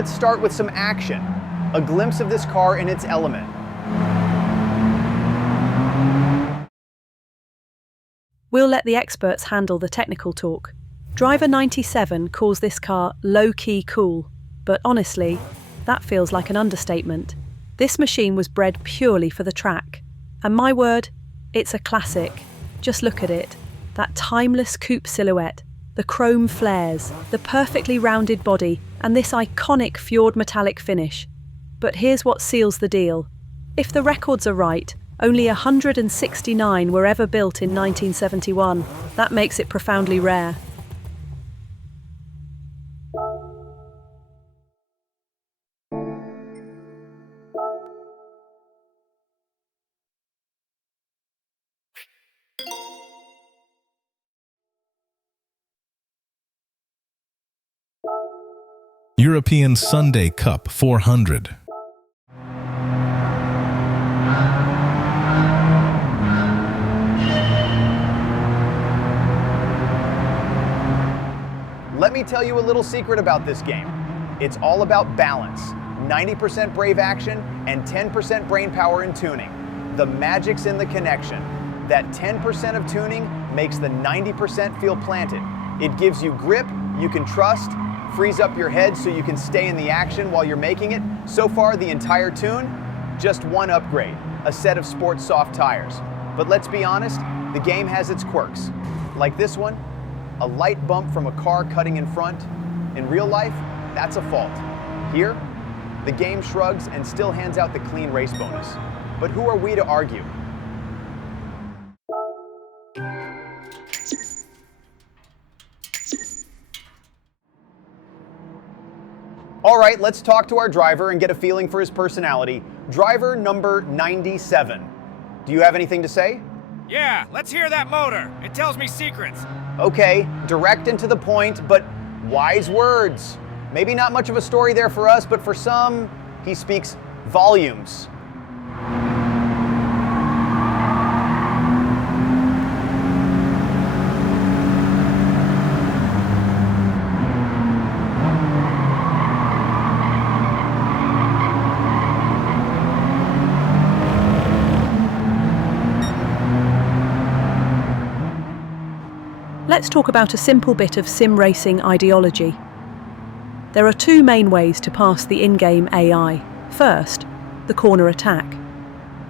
Let's start with some action. A glimpse of this car in its element. We'll let the experts handle the technical talk. Driver 97 calls this car low-key cool, but honestly, that feels like an understatement. This machine was bred purely for the track. And my word, it's a classic. Just look at it. That timeless coupe silhouette, the chrome flares, the perfectly rounded body, and this iconic fjord metallic finish. But here's what seals the deal. If the records are right, only 169 were ever built in 1971. That makes it profoundly rare. European Sunday Cup 400. Let me tell you a little secret about this game. It's all about balance. 90% brave action and 10% brain power in tuning. The magic's in the connection. That 10% of tuning makes the 90% feel planted. It gives you grip you can trust, frees up your head so you can stay in the action while you're making it. So far, the entire tune, just one upgrade, a set of sports soft tires. But let's be honest, the game has its quirks. Like this one, a light bump from a car cutting in front. In real life, that's a fault. Here, the game shrugs and still hands out the clean race bonus. But who are we to argue? All right, let's talk to our driver and get a feeling for his personality. Driver number 97. Do you have anything to say? Yeah, let's hear that motor. It tells me secrets. Okay, direct and to the point, but wise words. Maybe not much of a story there for us, but for some, he speaks volumes. Let's talk about a simple bit of sim racing ideology. There are two main ways to pass the in-game AI. First, the corner attack.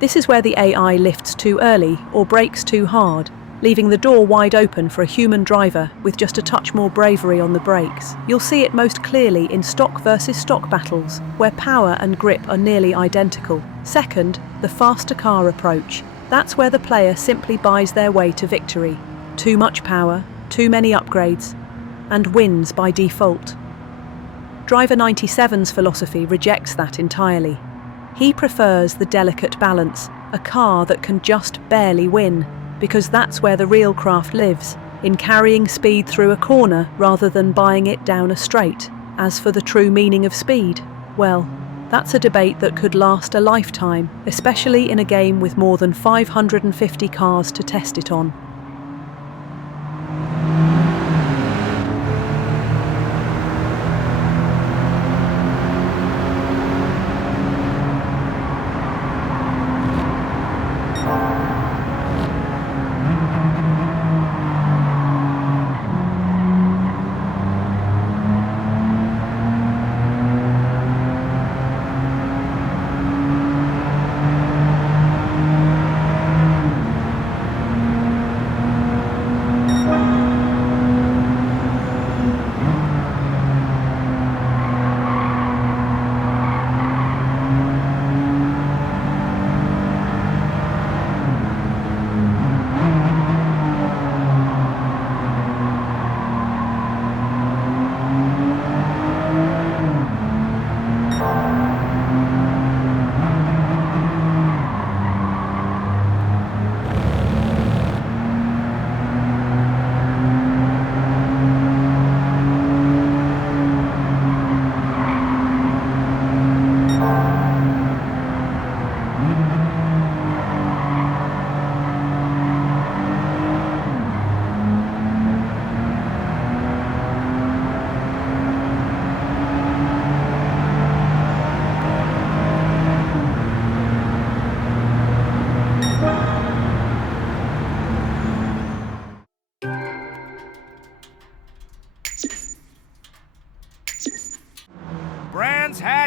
This is where the AI lifts too early or brakes too hard, leaving the door wide open for a human driver with just a touch more bravery on the brakes. You'll see it most clearly in stock versus stock battles, where power and grip are nearly identical. Second, the faster car approach. That's where the player simply buys their way to victory. Too much power, too many upgrades, and wins by default. Driver 97's philosophy rejects that entirely. He prefers the delicate balance, a car that can just barely win, because that's where the real craft lives, in carrying speed through a corner rather than buying it down a straight. As for the true meaning of speed, well, that's a debate that could last a lifetime, especially in a game with more than 550 cars to test it on.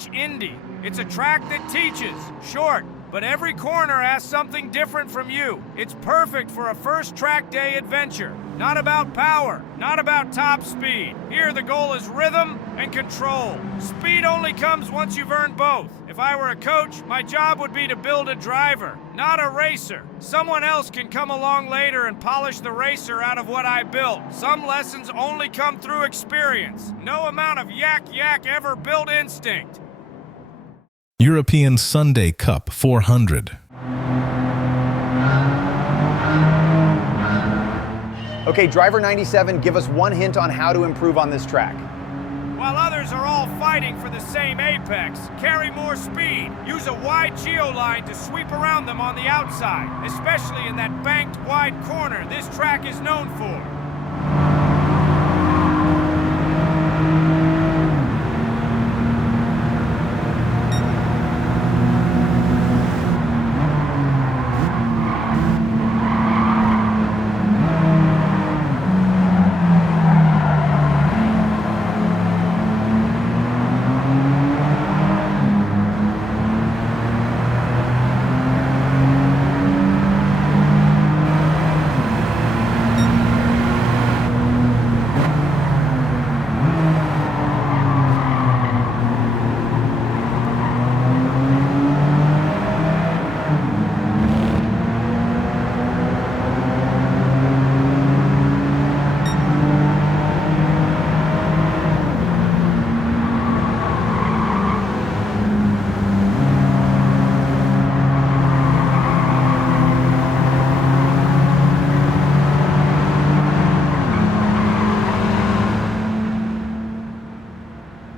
Watch Indy. It's a track that teaches. Short, but every corner asks something different from you. It's perfect for a first track day adventure. Not about power, not about top speed. Here the goal is rhythm and control. Speed only comes once you've earned both. If I were a coach, my job would be to build a driver, not a racer. Someone else can come along later and polish the racer out of what I built. Some lessons only come through experience. No amount of yak ever built instinct. European Sunday Cup 400. Okay, driver 97, give us one hint on how to improve on this track. While others are all fighting for the same apex, carry more speed. Use a wide geoline to sweep around them on the outside, especially in that banked wide corner this track is known for.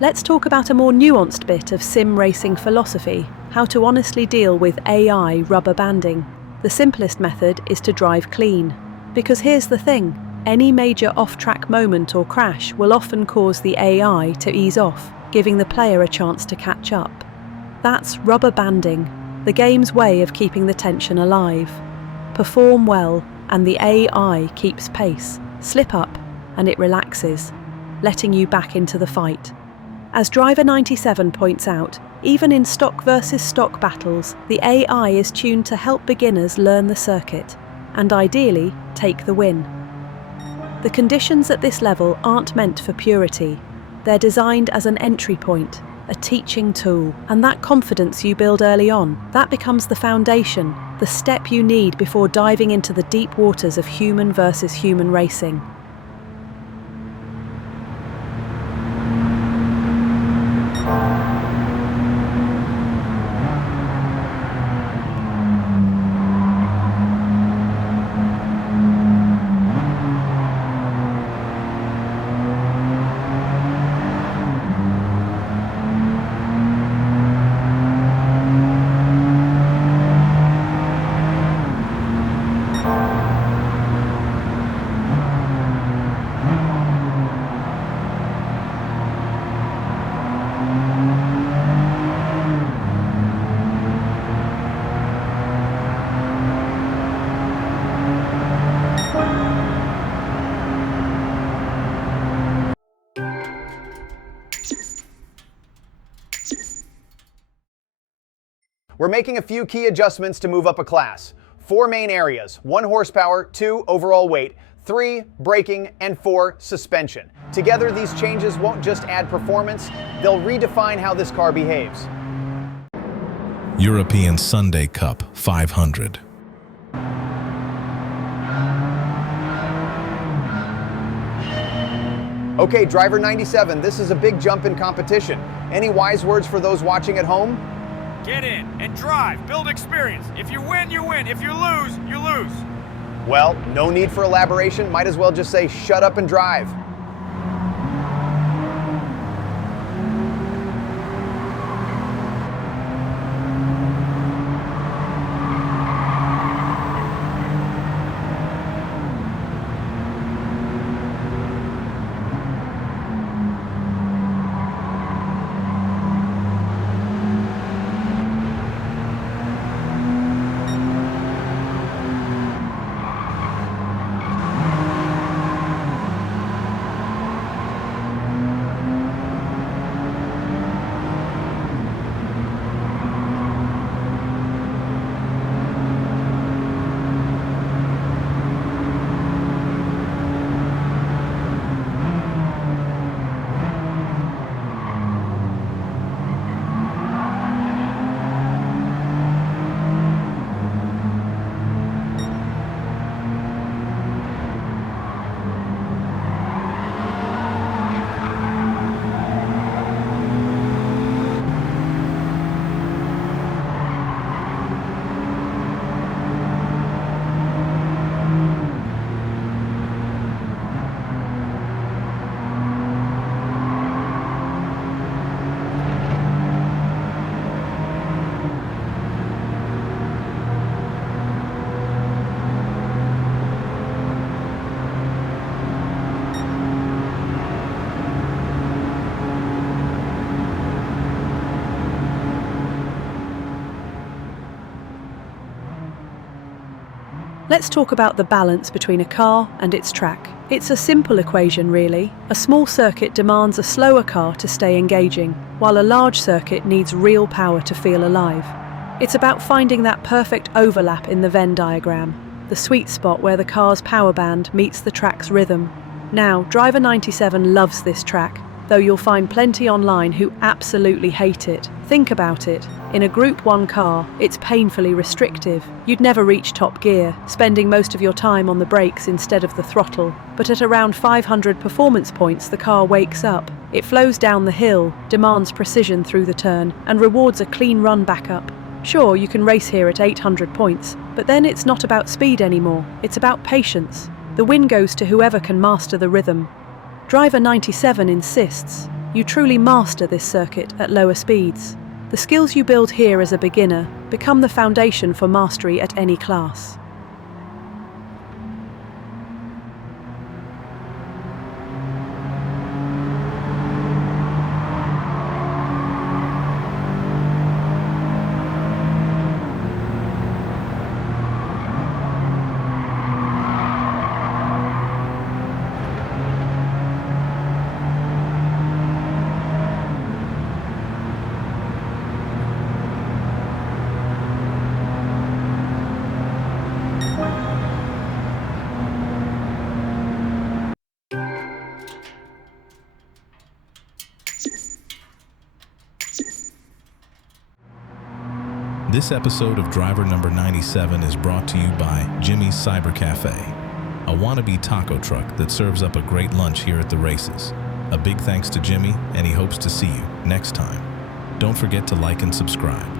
Let's talk about a more nuanced bit of sim racing philosophy, how to honestly deal with AI rubber banding. The simplest method is to drive clean. Because here's the thing, any major off-track moment or crash will often cause the AI to ease off, giving the player a chance to catch up. That's rubber banding, the game's way of keeping the tension alive. Perform well, and the AI keeps pace. Slip up, and it relaxes, letting you back into the fight. As driver 97 points out, even in stock versus stock battles, the AI is tuned to help beginners learn the circuit, and ideally, take the win. The conditions at this level aren't meant for purity. They're designed as an entry point, a teaching tool, and that confidence you build early on, that becomes the foundation, the step you need before diving into the deep waters of human versus human racing. We're making a few key adjustments to move up a class. 4 main areas: 1 horsepower, 2 overall weight, 3 braking, and 4 suspension. Together, these changes won't just add performance, they'll redefine how this car behaves. European Sunday Cup 500. Okay, driver 97, this is a big jump in competition. Any wise words for those watching at home? Get in and drive, build experience. If you win, you win. If you lose, you lose. Well, no need for elaboration, might as well just say shut up and drive. Let's talk about the balance between a car and its track. It's a simple equation, really. A small circuit demands a slower car to stay engaging, while a large circuit needs real power to feel alive. It's about finding that perfect overlap in the Venn diagram, the sweet spot where the car's power band meets the track's rhythm. Now, Driver 97 loves this track, though you'll find plenty online who absolutely hate it. Think about it. In a Group 1 car, it's painfully restrictive. You'd never reach top gear, spending most of your time on the brakes instead of the throttle. But at around 500 performance points, the car wakes up. It flows down the hill, demands precision through the turn, and rewards a clean run back up. Sure, you can race here at 800 points, but then it's not about speed anymore. It's about patience. The win goes to whoever can master the rhythm. Driver 97 insists you truly master this circuit at lower speeds. The skills you build here as a beginner become the foundation for mastery at any class. This episode of Driver Number 97 is brought to you by Jimmy's Cyber Cafe, a wannabe taco truck that serves up a great lunch here at the races. A big thanks to Jimmy, and he hopes to see you next time. Don't forget to like and subscribe.